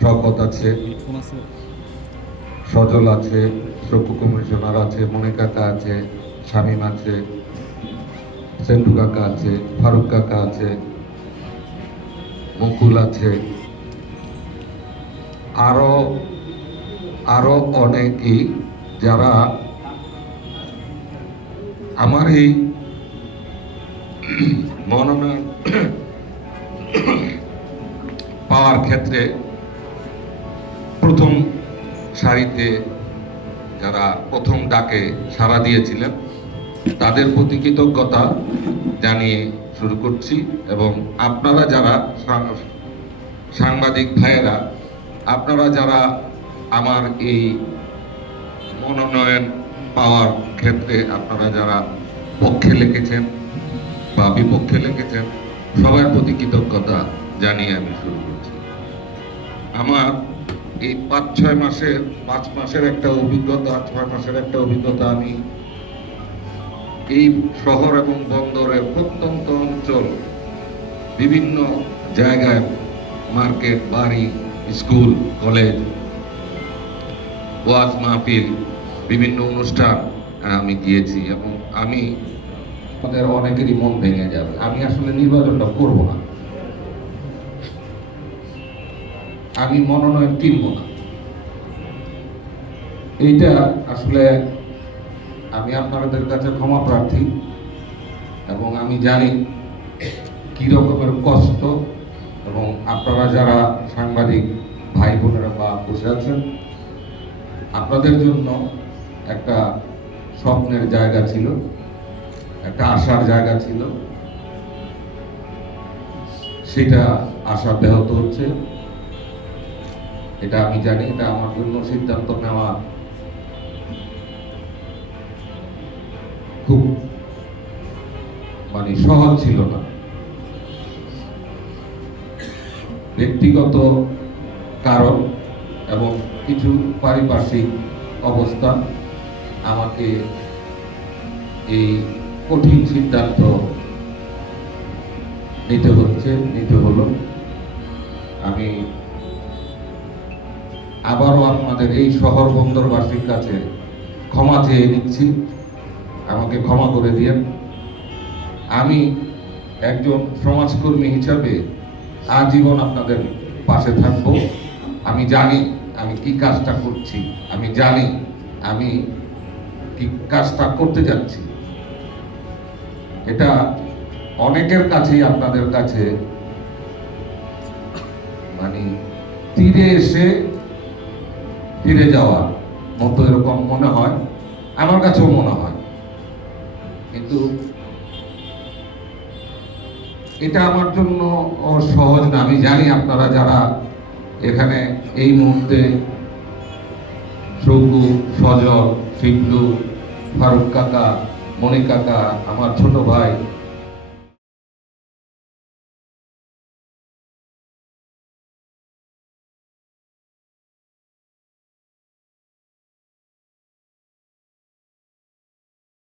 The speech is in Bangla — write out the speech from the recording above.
শওকত আছে, সজল আছে, শ্রব্য কমিশনার আছে, মনি কাকা আছে, শামীম আছে, সেন্টু কাকা আছে, ফারুক কাকা আছে, মুকুল আছে, আরো আরো অনেকেই যারা আমার এই মনোনয়ন পাওয়ার ক্ষেত্রে প্রথম সারিতে যারা প্রথম ডাকে সাড়া দিয়েছিলেন তাদের প্রতি কৃতজ্ঞতা জানিয়ে শুরু করছি। এবং আপনারা যারা সাংবাদিক ভাইয়েরা, আপনারা যারা আমার এই মনোনয়ন পাওয়ার ক্ষেত্রে আপনারা যারা পক্ষে লিখেছেন বা বিপক্ষে লিখেছেন, সবার প্রতি কৃতজ্ঞতা জানিয়ে আমি শুরু করছি। আমার এই 5 মাসের একটা অভিজ্ঞতা, 6 মাসের একটা অভিজ্ঞতা আমি এই শহর এবং বন্দরের প্রত্যন্ত অঞ্চল, বিভিন্ন জায়গায়, মার্কেট, বাড়ি, স্কুল, কলেজ, ওয়াজ মাহফিল, বিভিন্ন অনুষ্ঠান আমি গিয়েছি। এবং আমি আমাদের অনেকেরই মন ভেঙে যাবে, আমি আসলে নির্বাচনটা করব না, আমি মনোনয়ন কিনব না। এইটা আসলে আমি আপনাদের কাছে ক্ষমা প্রার্থী, এবং আমি জানি কি রকমের কষ্ট, এবং আপনারা যারা সাংবাদিক ভাই বোনেরা বা বসে আছেন, আপনাদের জন্য একটা স্বপ্নের জায়গা ছিল, একটা আশার জায়গা ছিল, সেটা আশা ব্যাহত হচ্ছে। এটা আমি জানি, এটা আমার জন্য সিদ্ধান্ত নেওয়া খুব সহজ ছিল না। ব্যক্তিগত কারণ এবং কিছু পারিপার্শ্বিক অবস্থা আমাকে এই কঠিন সিদ্ধান্ত নিতে হলো। আমি আবারও আপনাদের এই শহর বন্দরবাসীর কাছে ক্ষমা চেয়ে নিচ্ছি, আমাকে ক্ষমা করে দিয়েন। আমি একজন সমাজকর্মী হিসাবে আজীবন আপনাদের পাশে থাকব। আমি জানি আমি কি কাজটা করছি, আমি জানি আমি কি কাজটা করতে যাচ্ছি। এটা অনেকের কাছেই, আপনাদের কাছে তীরে এসে ফিরে যাওয়া মতো এরকম মনে হয়, আমার কাছেও মনে হয়। কিন্তু এটা আমার জন্য সহজ না। আমি জানি আপনারা যারা এখানে এই মুহূর্তে, সৌকু, সজল, শিবলু, ফারুক কাকা, মনি কাকা, আমার ছোট ভাই,